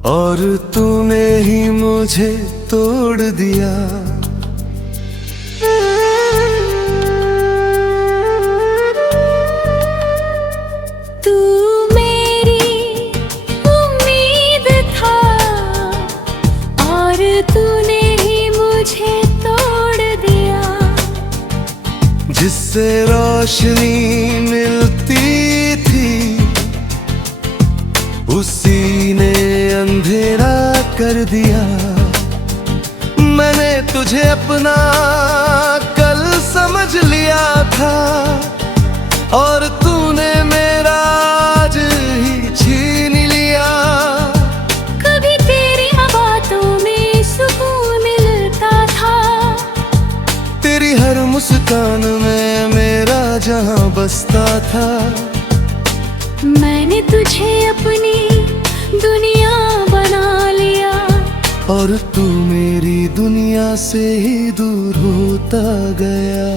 और तूने ही मुझे तोड़ दिया। तू मेरी उम्मीद था और तूने ही मुझे तोड़ दिया। जिससे रोशनी मिलती थी उसी ने अंधेरा कर दिया। मैंने तुझे अपना कल समझ लिया था और तूने मेरा आज ही छीन लिया। कभी तेरी बातों में सुकून मिलता था, तेरी हर मुस्कान में मेरा जहां बसता था। मैंने तुझे अपनी दुनिया बना लिया और तू मेरी दुनिया से ही दूर होता गया।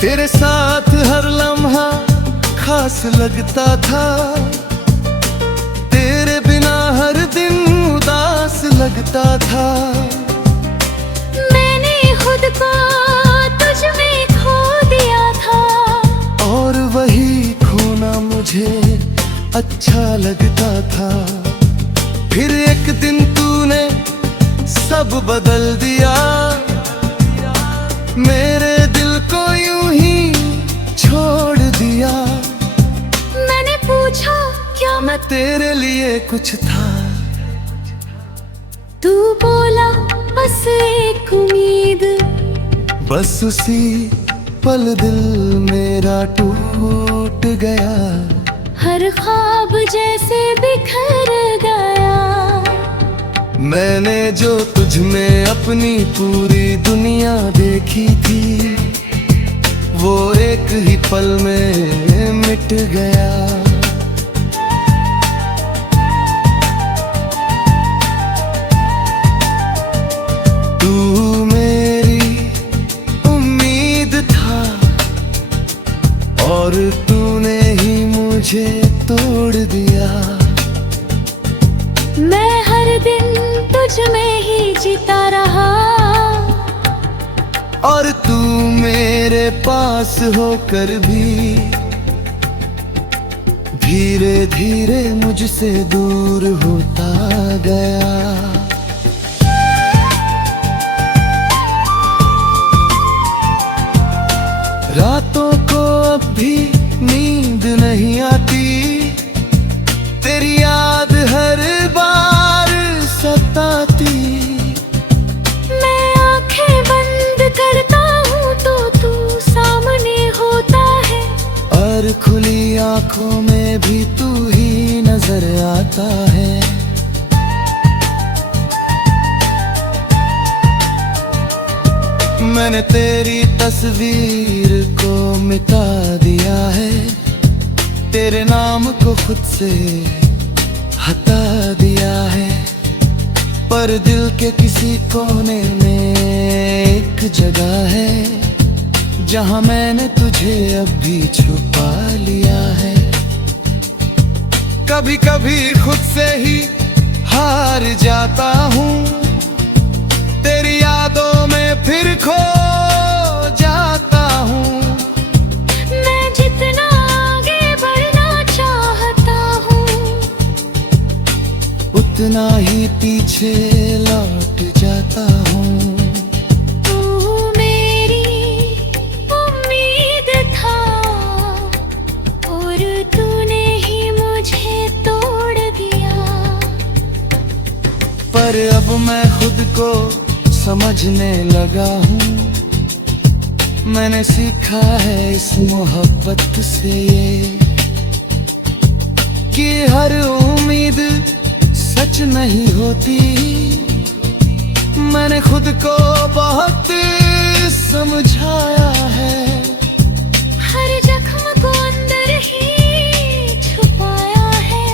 तेरे साथ हर लम्हा खास लगता था, तेरे बिना हर दिन उदास लगता था। मैंने खुद को तुझ में खो दिया था और वही खोना मुझे अच्छा लगता था। फिर एक दिन तूने सब बदल दिया, मेरे दिल को यूं ही छोड़ दिया। मैंने पूछा क्या मैं तेरे लिए कुछ था, तू बोला बस एक उम्मीद। बस उसी पल दिल मेरा टूट गया। हर ख्वाब जैसे बिखर गया। मैंने जो तुझ में अपनी पूरी दुनिया देखी थी वो एक ही पल में मिट गया। तू मेरी उम्मीद था और तूने ही मुझे तोड़ दिया। मैं हर दिन तुझ में ही जीता रहा और तू मेरे पास होकर भी धीरे धीरे मुझसे दूर होता गया। रातों को अब भी नींद नहीं आती, तेरी याद हर बार सताती। मैं आंखें बंद करता हूँ तो तू सामने होता है और खुली आंखों में भी तू ही नजर आता है। मैंने तेरी तस्वीर को मिटा दिया है, तेरे नाम को खुद से हटा दिया है। पर दिल के किसी कोने में एक जगह है जहां मैंने तुझे अब भी छुपा लिया है। कभी कभी खुद से ही हार जाता हूँ, तेरी यादों में फिर खो जाता हूँ। मैं जितना आगे बढ़ना चाहता हूँ उतना ही पीछे लौट जाता हूँ। तू मेरी उम्मीद था और तूने ही मुझे तोड़ दिया। पर अब मैं खुद को समझने लगा हूँ, मैंने सीखा है इस मोहब्बत से ये कि हर उम्मीद सच नहीं होती। मैंने खुद को बहुत समझाया है, हर जख्म को अंदर ही छुपाया है।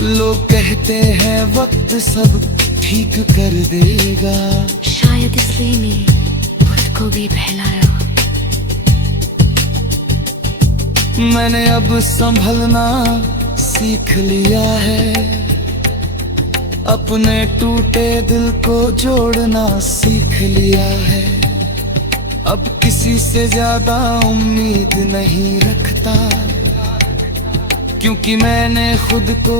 लोग कहते हैं वक्त सब ठीक कर देगा, शायद इसलिए मैं खुद को भी बहलाया। मैंने अब संभलना सीख लिया है, अपने टूटे दिल को जोड़ना सीख लिया है। अब किसी से ज्यादा उम्मीद नहीं रखता, क्योंकि मैंने खुद को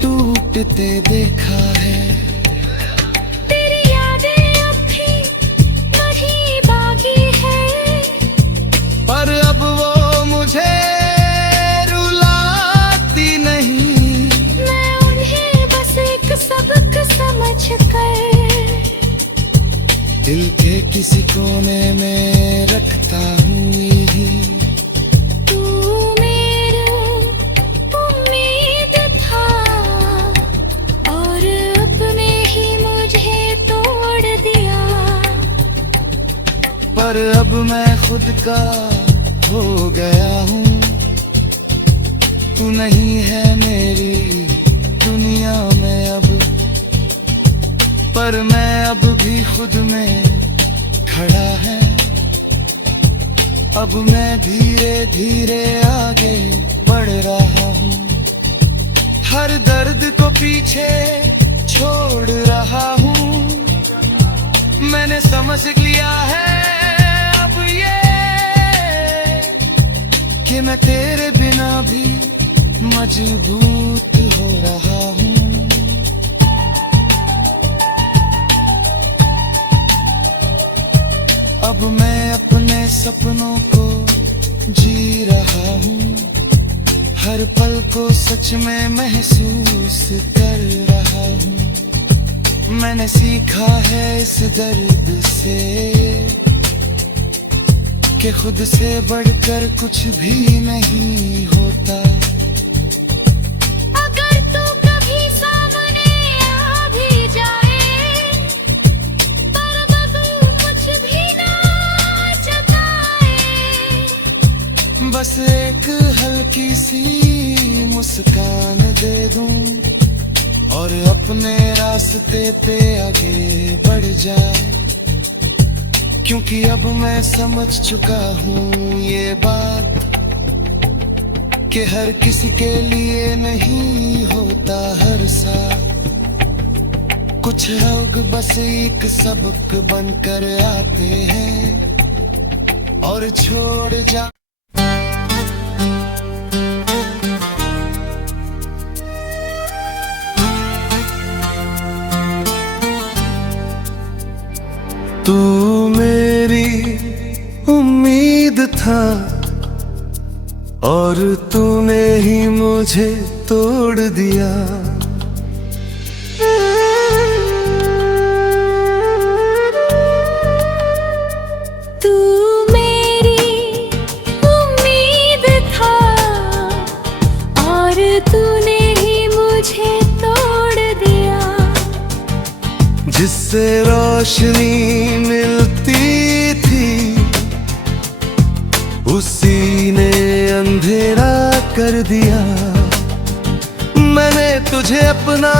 टूटते देखा है। तेरी यादें अब भी वही बाकी है, पर अब वो मुझे रुलाती नहीं। मैं उन्हें बस एक सबक समझ कर दिल के किसी कोने में रखता हूँ यही। तू मेरा उम्मीद था, और अपने ही मुझे तोड़ दिया। पर अब मैं खुद का हो गया हूँ, तू नहीं है मेरी दुनिया में अब। पर मैं अब भी खुद में खड़ा है, अब मैं धीरे धीरे आगे बढ़ रहा हूँ। हर दर्द को पीछे छोड़ रहा हूँ। मैंने समझ लिया है अब ये, कि मैं तेरे बिना भी मजबूत हो रहा हूँ। अब मैं अपने सपनों को जी रहा हूँ, हर पल को सच में महसूस कर रहा हूँ। मैंने सीखा है इस दर्द से, कि खुद से बढ़कर कुछ भी नहीं होता। अगर तू कभी सामने आ भी जाए, पर अब कुछ भी ना जताए। बस एक हल्की सी मुस्कान दे दूं, और अपने रास्ते पे आगे बढ़ जाए। क्योंकि अब मैं समझ चुका हूँ ये बात, कि हर किसी के लिए नहीं होता हर साथ। कुछ लोग बस एक सबक बनकर आते हैं और छोड़ जा। तू मेरी उम्मीद था, और तूने ही मुझे तोड़ दिया। तू मेरी उम्मीद था, और तूने ही मुझे तोड़ दिया। जिससे रोशनी मिलती थी, उसी ने अंधेरा कर दिया। मैंने तुझे अपना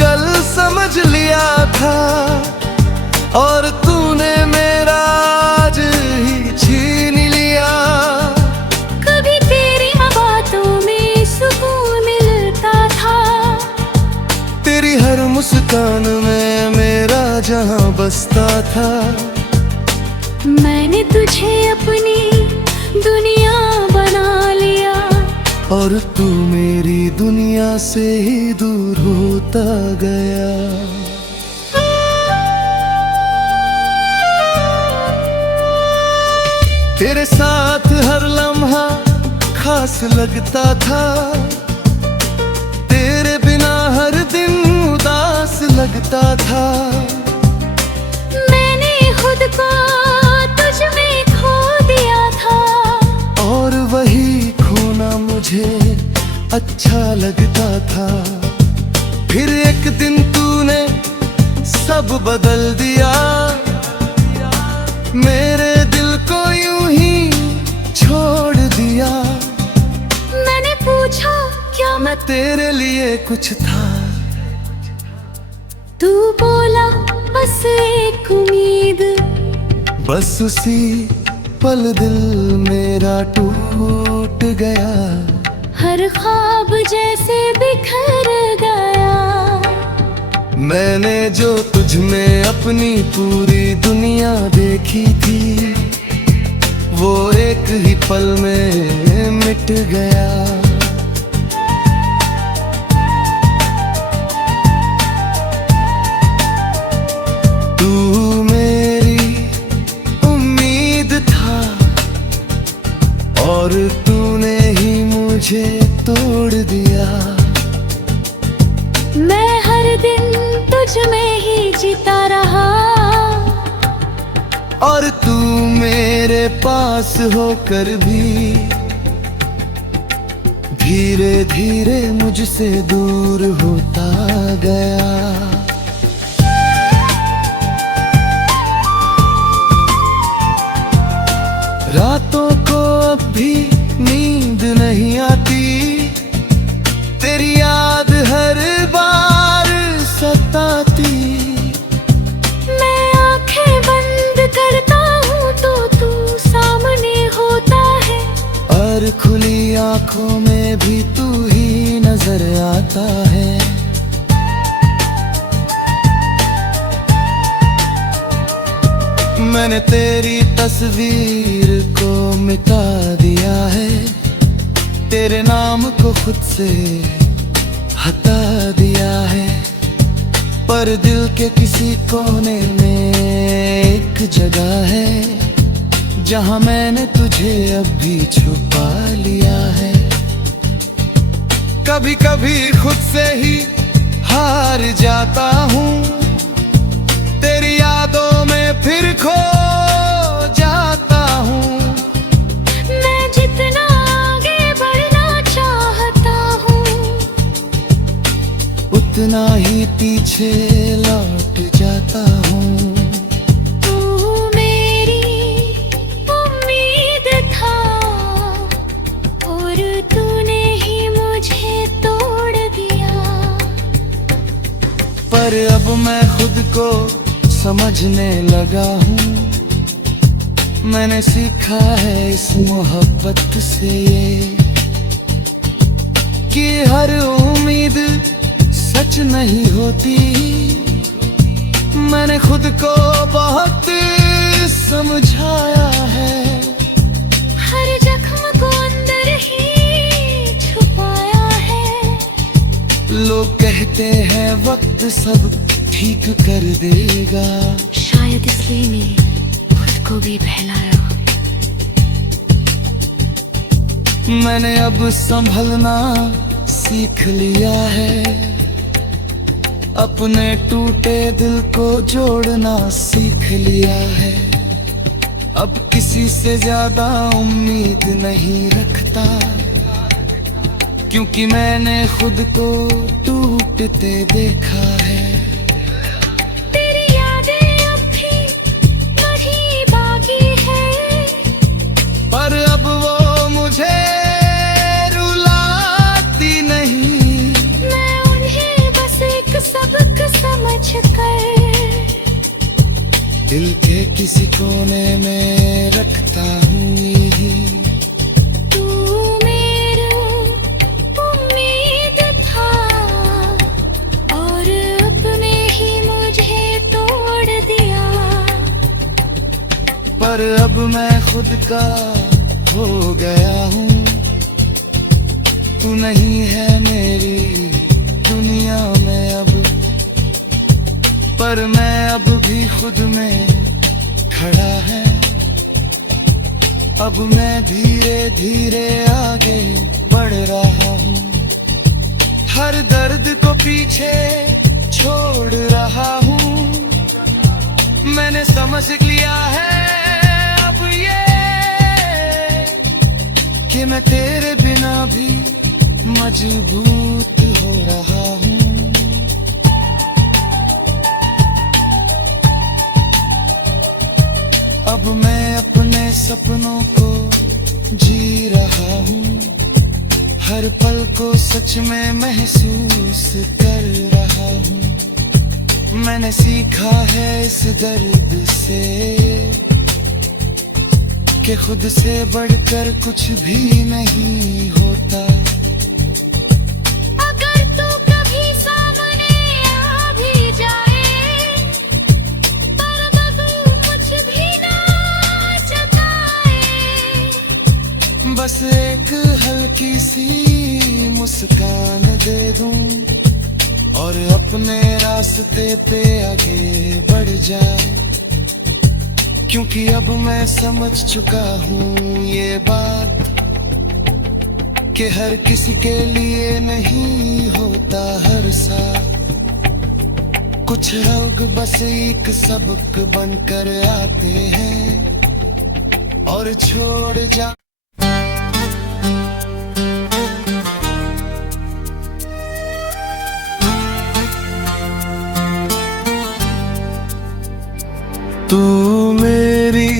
कल समझ लिया था, और तूने मेरा आज ही छीन लिया। कभी तेरी बातों में सुकून मिलता था, तेरी हर मुस्कान में मेरा जहां बसता था। मैंने तुझे अपनी दुनिया बना लिया, और तू मेरी दुनिया से ही दूर होता गया। तेरे साथ हर लम्हा खास लगता था, तेरे बिना हर दिन उदास लगता था। मैंने खुद को तुझ में खो दिया था, और वही खोना मुझे अच्छा लगता था। फिर एक दिन तूने सब बदल दिया, मेरे दिल को यूं ही छोड़ दिया। मैंने पूछा क्या मैं तेरे लिए कुछ था, तू बोला बस एक उम्मीद। बस उसी पल दिल मेरा टूट टूट गया, हर ख्वाब जैसे बिखर गया। मैंने जो तुझ में अपनी पूरी दुनिया देखी थी, वो एक ही पल में मिट गया। तू मेरी उम्मीद था और तूने ही मुझे तोड़ दिया। मैं हर दिन तुझ में ही जीता रहा, और तू मेरे पास होकर भी धीरे धीरे मुझसे दूर होता गया। रातों को अब भी नींद नहीं आती, तेरी याद हर बार सताती। मैं आंखें बंद करता हूँ तो तू सामने होता है, और खुली आंखों में भी तू ही नजर आता है। मैंने तेरी तस्वीर को मिटा दिया है, तेरे नाम को खुद से हटा दिया है। पर दिल के किसी कोने में एक जगह है, जहां मैंने तुझे अब भी छुपा लिया है। कभी कभी खुद से ही हार जाता हूँ, तेरी यादों में फिर खो जाता हूँ। मैं जितना आगे बढ़ना चाहता हूँ, उतना ही पीछे लौट जाता हूँ। तू मेरी उम्मीद था और तूने ही मुझे तोड़ दिया। पर अब मैं खुद को समझने लगा हूँ, मैंने सीखा है इस मोहब्बत से ये, कि हर उम्मीद सच नहीं होती। मैंने खुद को बहुत समझाया है, हर जख्म को अंदर ही छुपाया है। लोग कहते हैं वक्त सब ठीक कर देगा, शायद इसलिए मैं खुद को भी बहलाया। मैंने अब संभलना सीख लिया है, अपने टूटे दिल को जोड़ना सीख लिया है। अब किसी से ज्यादा उम्मीद नहीं रखता, क्योंकि मैंने खुद को टूटते देखा है। तेरी यादें अब भी वही बाकी है, पर अब वो मुझे रुलाती नहीं। मैं उन्हें बस एक सबक समझ कर दिल के किसी कोने में रखता हूँ यही। तू मेरी उम्मीद था और अपने ही मुझे तोड़ दिया। पर अब मैं खुद का हो गया हूँ, तू नहीं है मेरी दुनिया में अब। पर मैं अब भी खुद में खड़ा है, अब मैं धीरे धीरे आगे बढ़ रहा हूँ। हर दर्द को पीछे छोड़ रहा हूँ। मैंने समझ लिया है अब ये, कि मैं तेरे बिना भी मजबूत हो रहा हूँ। अब मैं अपने सपनों को जी रहा हूँ, हर पल को सच में महसूस कर रहा हूँ। मैंने सीखा है इस दर्द से कि खुद से बढ़कर कुछ भी नहीं होता। अगर तू कभी सामने आ भी जाए, पर बबू मुझ भी ना जताए। बस एक हल्की सी मुस्कान दे दूं और अपने रास्ते पे आगे बढ़ जाए। क्योंकि अब मैं समझ चुका हूँ ये बात कि हर किसी के लिए नहीं होता हर साथ। कुछ लोग बस एक सबक बनकर आते हैं और छोड़ जा। तू मेरी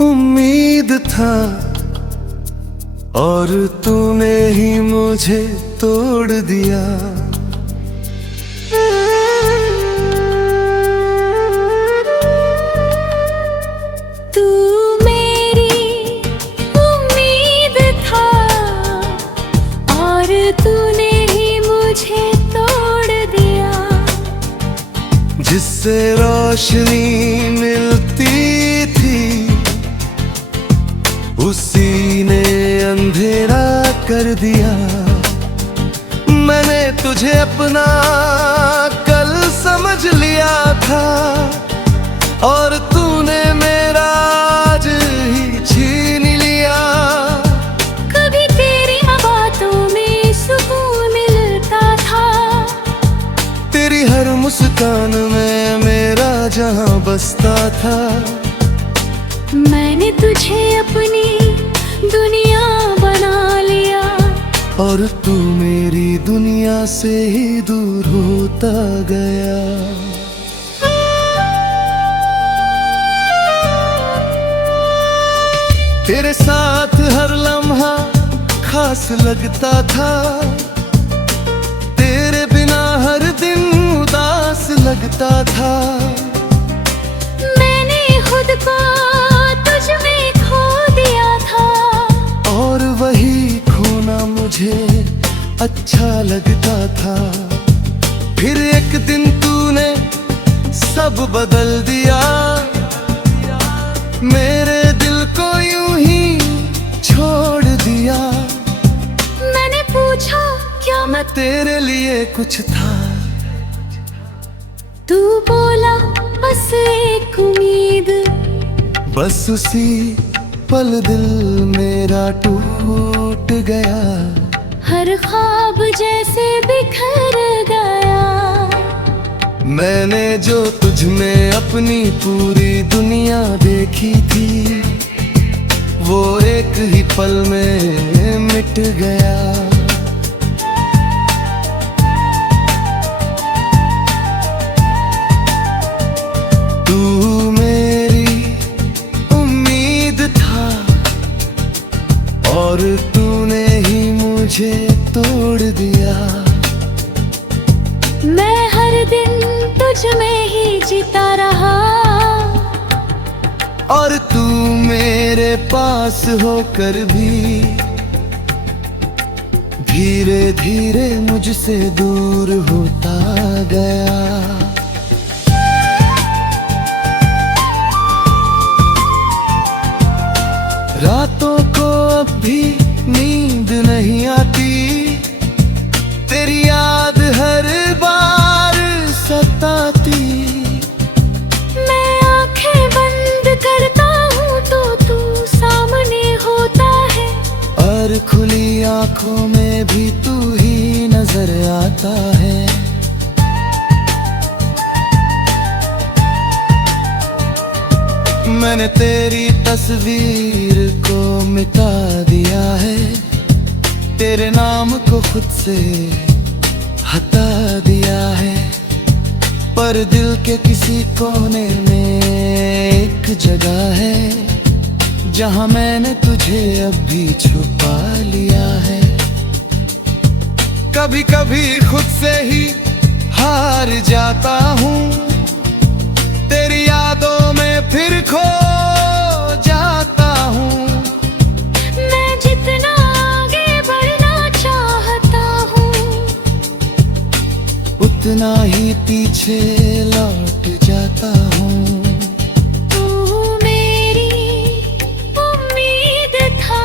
उम्मीद था और तूने ही मुझे तोड़ दिया। तू मेरी उम्मीद था और तूने ही मुझे तोड़ दिया। जिससे रोशनी मिलती थी उसी ने अंधेरा कर दिया। मैंने तुझे अपना कल समझ लिया था और तूने मेरा आज ही छीन लिया। कभी तेरी बातों में सुकून मिलता था, तेरी हर मुस्कान में मेरा जहां बसता था। मैंने तुझे अपनी दुनिया बना लिया और तू मेरी दुनिया से ही दूर होता गया। तेरे साथ हर लम्हा खास लगता था, तेरे बिना हर दिन उदास लगता था। मैंने खुद को तुझ में खो दिया था और वही खोना मुझे अच्छा लगता था। फिर एक दिन तूने सब बदल दिया, मेरे दिल को यूं ही छोड़ दिया। मैंने पूछा क्या मैं तेरे लिए कुछ था, तू बोला बस एक उम्मीद। बस उसी पल दिल मेरा टूट गया। हर ख्वाब जैसे बिखर गया। मैंने जो तुझ में अपनी पूरी दुनिया देखी थी वो एक ही पल में मिट गया। तू मेरी उम्मीद था और तूने ही मुझे तोड़ दिया। मैं हर दिन तुझ में ही जीता रहा और तू मेरे पास होकर भी धीरे धीरे मुझसे दूर होता गया। रातों को अब भी नींद नहीं आती, तेरी याद हर बार सताती। मैं आंखें बंद करता हूँ तो तू सामने होता है और खुली आंखों में भी तू ही नजर आता है। मैंने तेरी तस्वीर को मिटा दिया है, तेरे नाम को खुद से हटा दिया है। पर दिल के किसी कोने में एक जगह है जहां मैंने तुझे अब भी छुपा लिया है। कभी कभी खुद से ही हार जाता हूँ, तेरी यादों में फिर खो जाता उतना ही पीछे लौट जाता हूँ। तू मेरी उम्मीद था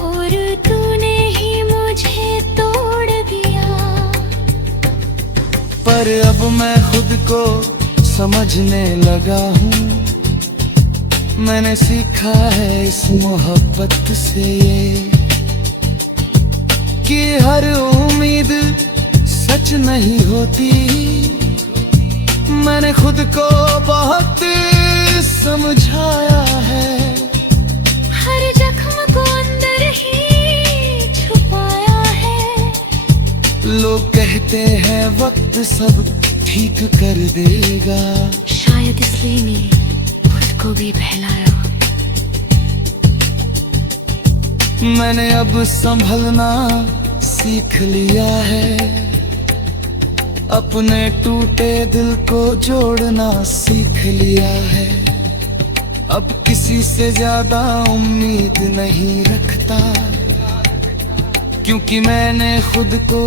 और तूने ही मुझे तोड़ दिया। पर अब मैं खुद को समझने लगा हूँ। मैंने सीखा है इस मोहब्बत से ये कि हर उम्मीद सच नहीं होती। मैंने खुद को बहुत समझाया है। हर जख्म को अंदर ही छुपाया है। लोग कहते हैं वक्त सब ठीक कर देगा। शायद इसलिए मैंने खुद को भी बहलाया। मैंने अब संभलना सीख लिया है। अपने टूटे दिल को जोड़ना सीख लिया है। अब किसी से ज्यादा उम्मीद नहीं रखता, क्योंकि मैंने खुद को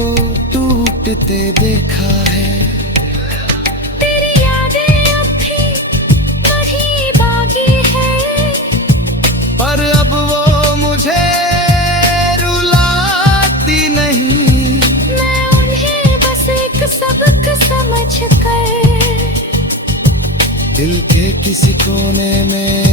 टूटते देखा है। तेरी यादें अब भी वही बाकी है, पर अब वो मुझे रुलाती नहीं। मैं उन्हें बस एक सबक समझ कर दिल के किसी कोने में